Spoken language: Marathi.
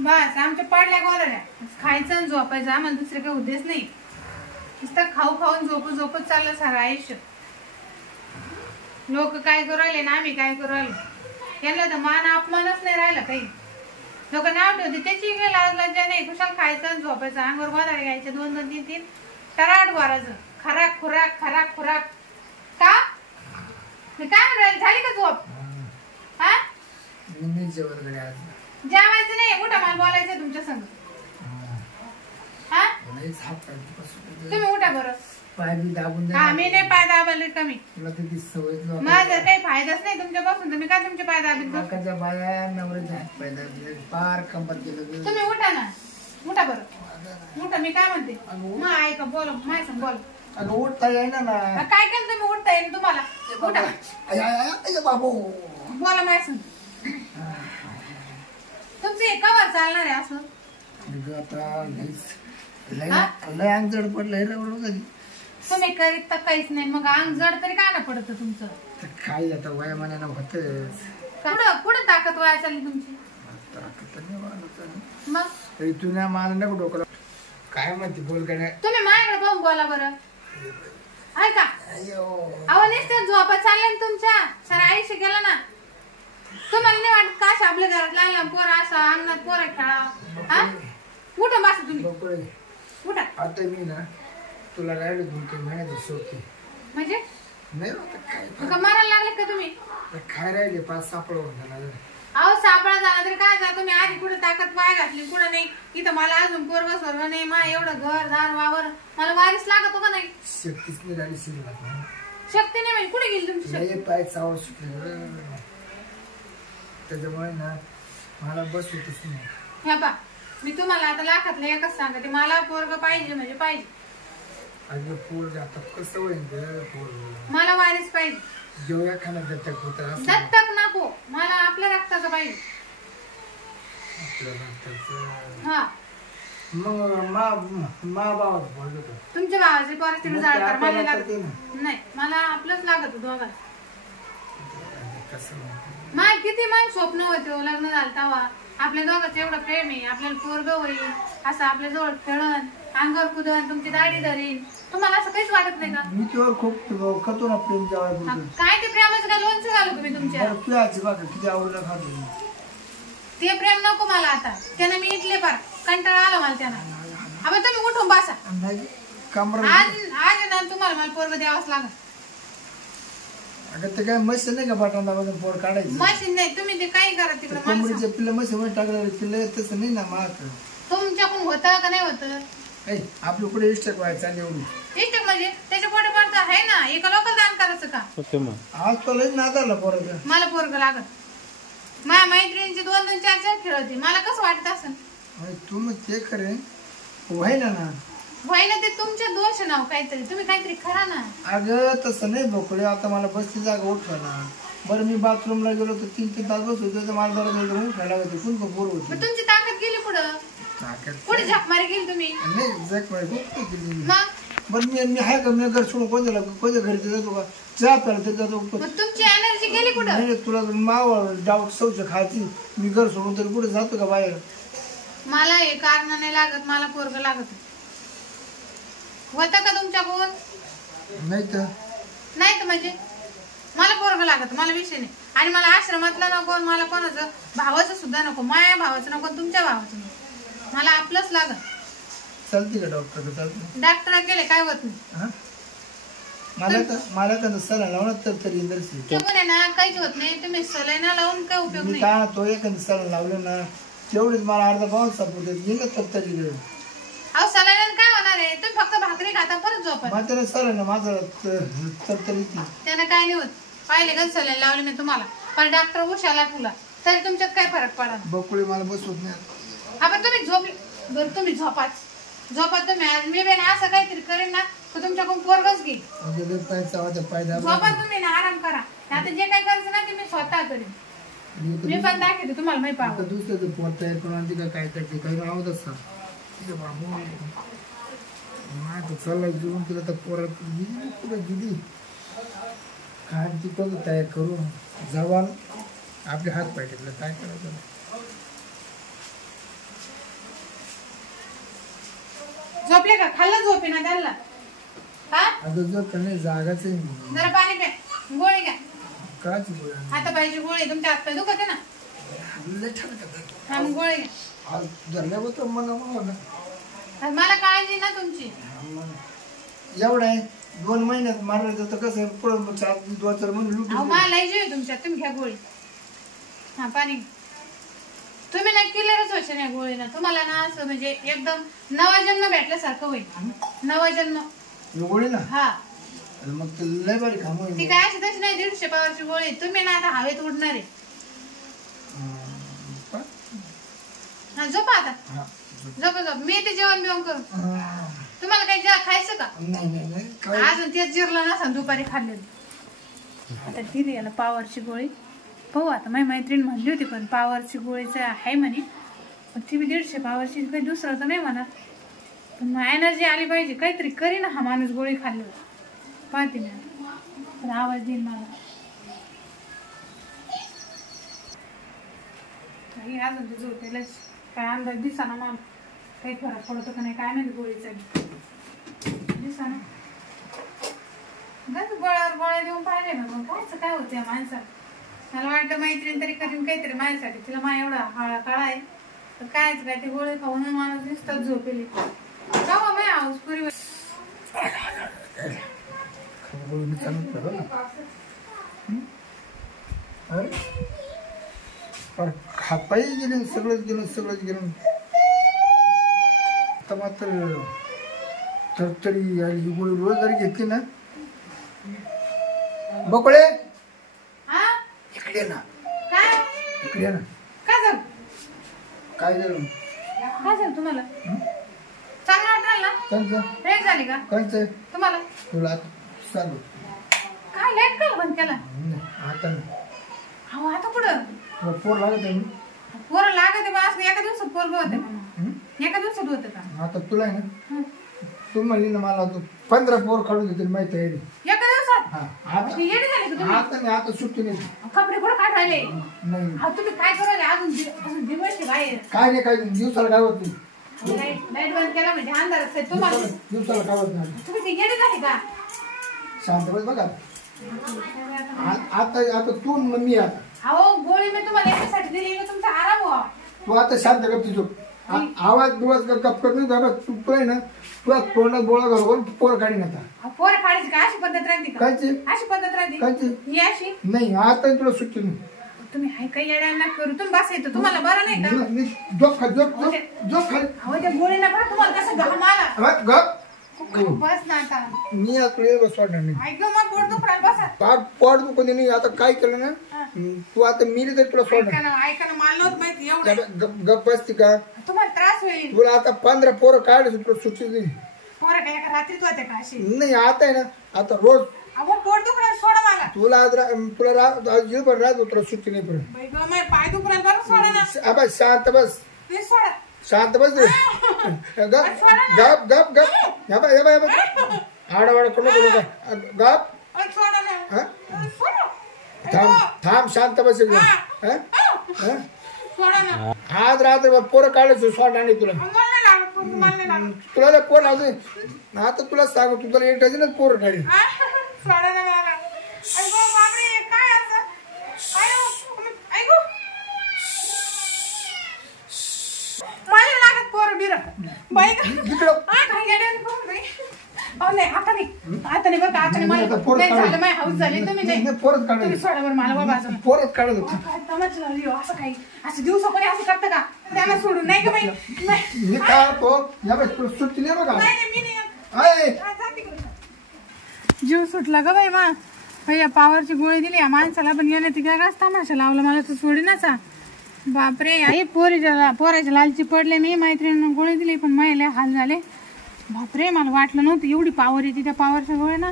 बस आमच्या पडल्या गोळ्या खायचं आणि झोपायचं आम्हाला दुसरे काही उद्देश नाही नुसतं खाऊ खाऊन झोपत चाललं सारं आयुष्य लोक काय करू राहिले ना आम्ही काय करू राहिलो यांना तर मान अपमानच नाही राहिला काही लोक नाव ठेवते त्याची काही लाज लज्जा नाही कुशाल खायचं आणि झोपायचं अंगावर गोदाडे घ्यायचे 2-2-3-3 टराट भरायचं खराक खुराक का मी काय म्हणाल झाली का झोप हा जेवायचं नाही उठा मला बोलायचं तुमच्या संग तुम्ही उठा बरं पाय बी दाबून हा मी नाही पाय दाबायला कमी तुला किती सवय माझा काही फायदाच नाही तुमच्यापासून तुम्ही काय तुमचे पाय दाबीत काकाच्या बाया नवऱ्याच्या पाय दाबले पार कंबर केलं तुम्ही उठा ना उठा बरं उठा मी काय म्हणते मग ऐका बोल माय सांग बोल अगं उठता येईना ना काय केलं तुम्ही उठता येईल तुम्हाला उठा बाबू बोला माय सांग तुमचं एका वर चालणार आहे असं आता लय अंग जड पडलंय रे तुम्ही करीत तर काहीच नाही मग अंग जड तरी काय ना पडत तुमचं काय आता वयामानानं होत कुठं ताकद वया चालली तुमची मग तुला मला नको डोकं काय म्हणते बोल काय तुम्ही माझ्याकडे पाहून बोला बरं ऐका अहो नुसतं झोपा चालल्या ना तुमच्या सर आयुष्य गेलं ना तुम्हाला नाही वाटत का आपल्या घरात लागला पोर असा अंगणात पोर खेळा उठा बसा तुम्ही उठा आता मी ना तुला राहिलो 2-3 महिन्याची शोकी म्हणजे नाही काय मारायला लागले का तुम्ही काय राहिले 5 सापड अहो सापळा झाला तरी काय जा तुम्ही आधी कुठे ताकद पाय घातली कुठं नाही इथं मला अजून पोरग सर्व नाही मा एवढं घर दार वावर मला वारीस लागत का नाही शक्तीच नाही राहिली शक्ती नाही म्हणजे कुठे गेली तुमची शक्ती पाय चावळ सुटले त्याच्यामुळे ना मला बस होतच नाही ह्या पा मी तुम्हाला आता लाखातलं एकच सांगते मला पोरग पाहिजे म्हणजे पाहिजे अगं पोरग आता कसं होईल मला वारीस पाहिजे जेव्हा खाना दत्तक होत दत्तक नको मला आपल्या रक्ताचं पाहिजे आपल्या रक्ताचं हा मग मा बाबा बोलतो तुमच्या भावाची परिस्थिती जाळकर मला लागत नाही मला आपलंच लागत दोघांना माय किती मन स्वप्न होते लग्न झालं तेव्हा आपल्या दोघांचं एवढं प्रेम आहे आपल्याला पोरग होईल असं आपल्या जवळ खेळण अंगावर कुदन तुमची दाढी धरीन तुम्हाला असं काहीच वाटत नाही का मी तुझ्यावर खूप करतो ना प्रेम काय ते प्रेमाचं काय लोणचं घालू तुम्ही तुमच्या किती आवडलं खातो ते प्रेम नको मला आता त्यानं मी इथले पार कंटाळा आला मला त्यानं आता तुम्ही उठून बसा आज ना तुम्हाला मला पोरग द्यावंच लागत अगं ते काय मशीन नाही का बटन पोर काढायचं मशीन नाही तुम्ही ते काही करा तिकडे कोंबडीच्या पिल्लं मशीन मध्ये टाकलं पिल्लं तसं नाही ना मात तुमच्याकडून होतं का नाही होतं आपलं पुढे इष्टक व्हायचं एवढी इष्टक म्हणजे त्याच्या पुढे पडत आहे ना एका लोकल दान करायचं का आज तो लई नादाला पोरग मला पोरग लागत माझ्या मैत्रिणीची 2-2-4-4 खेळते मला कसं वाटत असं तू मग ते खरे व्हायला ना व्हायला ते तुमचे दोष नाव काहीतरी तुम्ही काहीतरी करा ना अगं तसं नाही बोकडे आता मला बसची जागा उठवा ना बरं मी बाथरूमला गेलो तर 3-3 तास बसतो मला बरं उठायला होते कोण बोर होते तुमची ताकद गेली पुढं पुढे झकमारी गेली तुम्ही नाही जखमारी खूप केली मग बरं मी आहे का मी घर सोडून कोणत्या घरी जातो का चहा प्यायला जातो तुमची एनर्जी गेली कुठं नाही तुला माव डाऊट सौच खायची मी घर सोडून तरी कुठे जातो का बाहेर मला हे कारण नाही लागत मला पोरग लागत होतं का तुमच्याकडून नाही तर म्हणजे मला पोरग लागत मला विषय नाही आणि मला आश्रमातला नको मला कोणाचं भावाचं सुद्धा नको माझ्या भावाचं नको तुमच्या भावाचं नको मला आपलंच लागत चालते का डॉक्टर चालते डॉक्टर गेले काय होत नाही मला का सलाईन लावणार तर तरी आहे ना काहीच होत नाही तुम्ही सलाईन लावून काय उपयोग नाही का तो एखादी सलाईन लावलं ना तेवढीच मला अर्धा पाऊस सापडत गेलं तर तरी अहो सलाईन काय होणार आहे तुम्ही फक्त भाकरी खाता परत झोपा माझ्या सलाईन माझं तर त्यानं काय नाही होत पाहिले का सलाईन लावली मी तुम्हाला पण डॉक्टर उशाला तुला तरी तुमच्यात काय फरक पडला बकुळी मला बसवत नाही आपण तुम्ही झोपले बरं तुम्ही झोपाच तुम्ही आज मी बेन असं काहीतरी करेन ना तर तुमच्याकडून पोरगच घेईल झोपा तुम्ही ना आराम करा आता जे काही करायचं ना ते मी स्वतः करेन मी पण दाखवते तुम्हाला माहिती पाहू दुसऱ्याचं पोट तयार करून आणते काय करते काही आवडत असता चालला जेवून तिला तर पोरात पुढे गेली काय तिथं तयार करून जवान आपले हात पाय टेकले काय करायचं झोपले का? खाल्लं झोपे ना त्यांना. हा आता झोप नाही, जागाच आहे. जरा पाणी प्या, गोळी घ्या. काची गोळी? हातापायची गोळी. तुमच्या हात पाय दुखत आहे ना? लय छान करतात. हा मग गोळी घ्या. आज धरलं होतं मला. मला काळजी ना तुमची. एवढं आहे 2 महिन्यात मारलं जातं कसं पळून 4 महिने लुटून. अहो मला लय जीव आहे तुमच्यात. तुम्ही घ्या गोळी. हा पाणी. तुम्ही ना क्लिअरच व्हायचं नाही गोळी ना. तुम्हाला ना असं म्हणजे एकदम नवा जन्म भेटल्यासारखं होईल. नवा जन्म गोळी ना. हा मग ते लय भारी काम होईल. ती काय अशी तशी नाही 150 पावरची गोळी. तुम्ही ना आता हवेत उडणार आहे. हा झोपा आता. झोप. मी ते जेवण बिवण करू. तुम्हाला काही खायचं का? नाही अजून तेच जिरलं नसा दुपारी खाल्लेलं. आता दिली याला पावरची गोळी. पाहू आता. माझी मैत्रीण म्हणली होती पण पावरची गोळीचं आहे म्हणे. पण ती बी 150 पावरची. काही दुसरं तर नाही म्हणा. पण मग एनर्जी आली पाहिजे. काहीतरी करी ना हा माणूस गोळी खाल्ल्यावर. पाहते मी पण आवाज देईन मला. अजून ते झोपेलच. काय अंदाज दिसा ना मला. काही फरक पडतो का नाही काय नाही गोळीचा. दिसा ना. गोळ्यावर गोळ्या देऊन पाहिले ना. मग कायच काय होतं या माणसाला. मला वाटतं मैत्रीण तरी करीन काहीतरी माझ्यासाठी. तिला मा एवढा हाळा काळा आहे तर कायच काय ते गोळे खाऊन माणूस दिसतात झोपेली. का माय हाऊस पुरी हातपायी गेले सगळंच गेलं. आता मात्र तरी ही गोळी रोज जरी घेतली ना. बकोळे इकडे ना. इकडे ना. काय झालं? काय झालं तुम्हाला? चांगलं वाटलं ना? कोणचं? लेट झाली का कोणचं? तुम्हाला? तुला सांगू. काय लेट का बंद केला? आता अहो आता कुठं? पोर लागत आहे. पोरं लागत आहे. असं एका दिवसात पोरग होते का? एका दिवसात होतं का? आता तुला आहे ना. तू म्हणली ना मला 15 पोर काढून देतील माहिती आहे. एका दिवसात? आता येडे झाले का तुम्ही? आता नाही. आता सुट्टी नाही. कपडे कुठं काय राहिले? नाही तुम्ही काय करायला अजून दिवस बाहेर? काय नाही. काय दिवसाला काय होत नाही. लाईट बंद केला म्हणजे अंधारच आहे तुम्हाला. दिवसाला काय होत नाही. तुम्ही ते येडे झाले का? शांत बस बघा. आता तू मी आता. अहो गोळी मी तुम्हाला याच्यासाठी दिली तुमचा आराम व्हा. तू आता शांत कर. तिथं आवाज बिवाज कप कर नाही. तू आहे ना तुला तोंडात बोळा घालून पोर काढीन आता. पोरं काढायची का? अशी पद्धत राहते का? कायची अशी पद्धत राहते कायची? ही अशी नाही. आता तुला सुट्टी नाही. तुम्ही हाय काही येड्यांना करू. तुम्ही बस येतो. तुम्हाला बरं नाही का? झोप खा. झोप खा. अहो त्या गोळीला पहा तुम्हाला कसं घाम आला. गप. बस ना आता. मी आता बसवाडणार नाही. ऐक मग पोट दुखरायला बसा. पोट दुखून नाही. आता काय केलं ना तू आता मिली तर तुला सोडणार. ऐका ना मला नव्हतं माहिती एवढं. गप बसती का? तुम्हाला त्रास होईल. तुला आता 15 पोरं काढायची तुला सुट्टी नाही. पोरं काय एका रात्रीत होते का अशी? नाही. आता आहे ना. आता रोज अहो पोट दुखरायला सोडा मला. तुला आज जीवभर राहतो तुला सुट्टी नाही पडत. बाई गं माझे पाय दुखरायला बरं सोडा ना. अबा शांत बस. नाही सोडा. शांत बस. गप गप गप. आडावाडा करू नको का? गप. सोडा ना. थांब शांत बस. सोडा ना. आज रात्र पोरं काढायचं सोडणार नाही तुला. तुला पोर लावते. आता तुला सांगू तू तुला एकटाची ना पोरं काढी. सोडा ना मला. ऐगो बापरे काय असं? ऐगो मला लागत पोर बिर. बाई तिकडं काय गेड्याने कोण बाई? अहो नाही आता नाही बरं का. आता नाही झालं माझी हाऊस झाली. तुम्ही नाही पोरच काढायचं. तुम्ही सोडा बरं मला बाजूला. पोरच काढत होती. काय तमाशा लावली हो असं काही. असं दिवसा कोणी असं करतं का? त्यांना सोडून नाही का बाई? मी काय तो या बाई तुला सुट्टी नाही बघा. मी नाही. जीव सुटला ग बाई मा. या पावरची गोळी दिली या माणसाला पण याने ती काय तमाशा लावला मला तर सोडीनाचा. बापरे आई पोराच्या लालची पडले. मी मैत्रिणीनं गोळी दिली पण माझे हाल झाले. बापरे मला वाटलं नव्हतं एवढी पावर येते त्या पावरच्या गोळी ना.